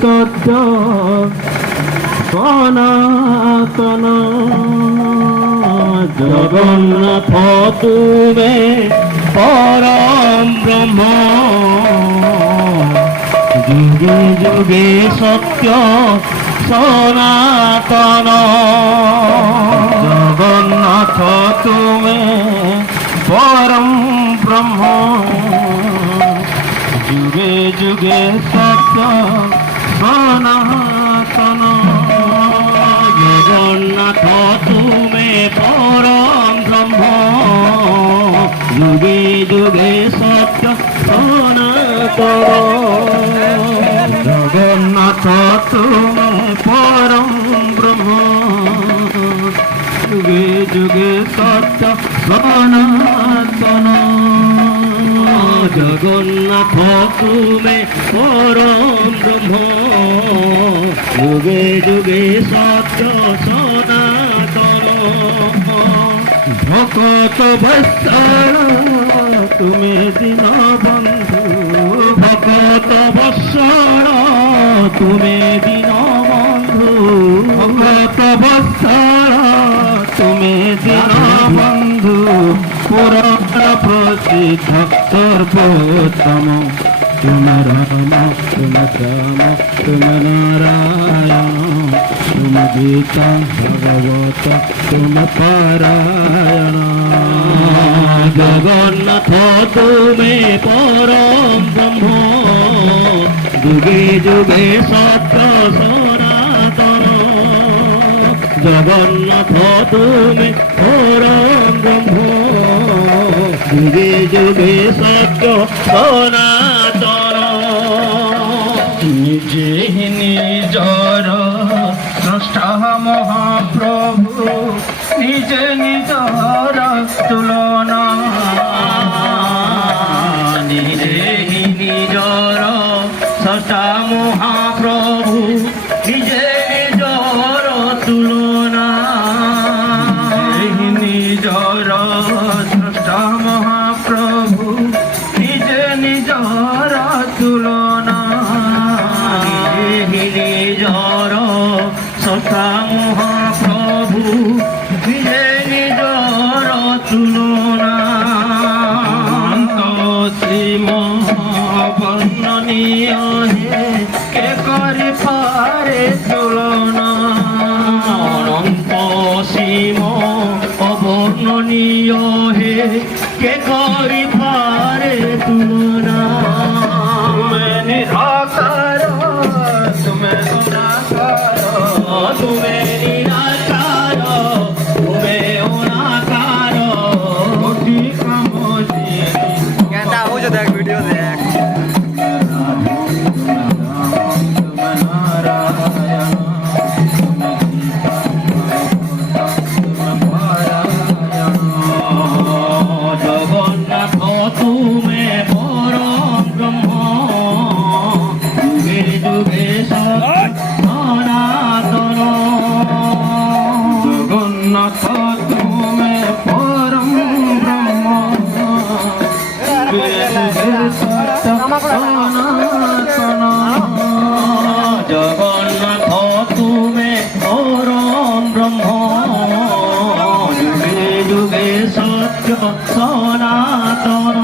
সত্য সনাতন। জগন্নাথ তুমি পরম ব্রহ্ম, যুগে যুগে সত্য সনাতন। জগন্নাথ তুমি পরম ব্রহ্ম, যুগে যুগে সত্য সনাতন। জগন্নাথ তুমি পরম ব্রহ্ম, যুগে যুগে সত্য সনাতন। জগন্নাথ তুমি পরম ব্রহ্ম, যুগে যুগে সত্য সনাতন। জগন্নাথ তুমি পরম ব্রহ্ম, যুগে যুগে সত্য সনাতন। ভকত বৎসল তুমি দীনবন্ধু, ভকত বৎসল তুমি দীনবন্ধু। ভকত বৎসল তুমি দীনবন্ধু, পুরাণ প্রসিদ্ধ সর্বোত্তম। তুম রাম তুম শ্যাম তুম নারায়ণ, তুম গীতা ভগবত তুম পারায়ণ। জগন্নাথ তুমি পরম ব্রহ্ম, যুগে যুগে সত্য সনাতন। জগন্নাথ তুমি পরম ব্রহ্ম, যুগে যুগে সত্য সনাতন। নিজে নিজর স্রষ্টা মহাপ্রভু, নিজে নিজর তুলনা। নিজে নিজর স্রষ্টা মহাপ্রভু, নিজে নিজর তুলনা। নিজর স্রষ্টা মহাপ্রভু, নিজে নিজর তুলনা। নিজর স্রষ্টা মহাপ্রভু, নিজে নিজর তুলনা। সীম বর্ণনীয় হে, কে করে পারে তুলনা। অনন্ত সীম অবর্ণনীয় হে, কে করে পারে তুলনা। তুমি নিরাকার তুমি অনাকার, তুমি নিরাকার তুমি অনাকার। কোটি কামনি कहता हूँ जो देख वीडियो देख। জগন্নাথ তুমি পরম ব্রহ্ম, যুগে যুগে সনাতন। জগন্নাথ তুমি পরম ব্রহ্ম, যুগে যুগে সত্য সনাতন। জগন্নাথ তুমি পরম ব্রহ্ম, যুগে যুগে সত্য সনাতন।